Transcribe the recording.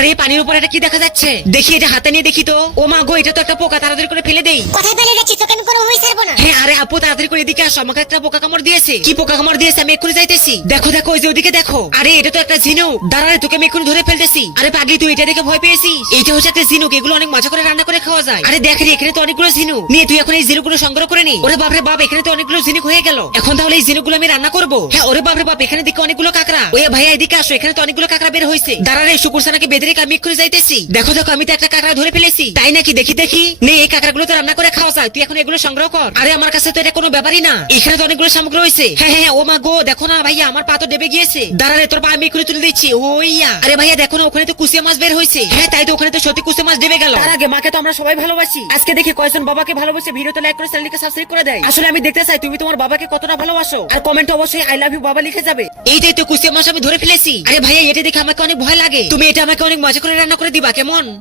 আরে পানির উপরে এটা কি দেখা যাচ্ছে? দেখি এটা হাতে নিয়ে দেখি তো। ও মা গো, এটা তো একটা পোকা, তাড়াতাড়ি করে ফেলে দেই। কোথায় ফেলে যাচ্ছি? তোকে আমি কোনো হুঁশ ছাড়বো না। হ্যাঁ আরে আপু, তাড়াতাড়ি করে এদিকে আসো, আমাকে একটা পোকা কামড় দিয়েছে। কি পোকা কামড় দিয়েছে? আমি এক্ষুনি যাইতেছি। দেখো দেখো, ওই যে ওদিকে দেখো। আরে এটা তো একটা ঝিনুক। দাঁড়ারে, তোকে আমি এক্ষুনি ধরে ফেলতেছি। আরে পাগলি, তুই এটা দেখে ভয় পেয়েছিস? এইটা হচ্ছে একটা ঝিনুক, এগুলো অনেক মজা করে রান্না করে খাওয়া যায়। আরে দেখ রে, এখানে তো অনেকগুলো ঝিনুক। নিয়ে তুই এখন এই ঝিনুকগুলো সংগ্রহ করে নি। ওরে বাপরে বাপ, এখানে তো অনেকগুলো ঝিনুক হয়ে গেল। এখন তাহলে এই ঝিনুকগুলো আমি রান্না করবো। হ্যাঁ ওরে বাপরে বাপ, এখানে দেখি অনেকগুলো কাঁকড়া। ওই ভাইয়া এদিকে আসো, এখানে তো অনেকগুলো কাঁকড়া বের হয়েছে। দাঁড়ারে, শুকুরসানাকে বেঁধে রেখে আমি এক্ষুনি যাইতেছি। দেখো দেখো, আমি তো একটা কাঁকড়া ধরে ফেলেছি। তাই নাকি? দেখি দেখি। নে, এই কাঁকড়াগুলো তো রান্না করে খাওয়া যায়। তুই এখন এগুলো সংগ্রহ কর। আরে আমার কাছে তো এটা কোনো ব্যাপারই না। এখানে তো অনেকগুলো সামগ্রী হয়েছে। হ্যাঁ হ্যাঁ, ও মা গো, দেখো না ভাইয়া, আমার পা তো ডেবে গিয়েছে। দাঁড়ারে, তোর পা আমি এক্ষুনি তুলে দিচ্ছি। ওইয়া, আরে ভাইয়া দেখো না, ওখানে তো কুচিয়া মাছ বের হয়েছে। হ্যাঁ তাই তো, ওখানে তো সত্যি কুচিয়া মাছ ডেবে গেল। তার আগে মাকে তো আমরা সবাই ভালোবাসি। আজকে দেখি কয়জন বাবাকে ভালোবাসে। ভিডিওতে লাইক করে চ্যানেলকে সাবস্ক্রাইব করে দেয়। আসলে আমি দেখতে চাই তুমি তোমার বাবাকে কতটা ভালোবাসো। আর কমেন্টে অবশ্যই আই লাভ ইউ বাবা লিখে যাবে। এইটাই তো কুচিয়া মাছ আমি ধরে ফেলেছি। আরে ভাইয়া, এটা দেখে আমাকে অনেক ভয় লাগে। তুমি এটা আমাকে অনেক মজা করে রান্না করে দিবা কেমন?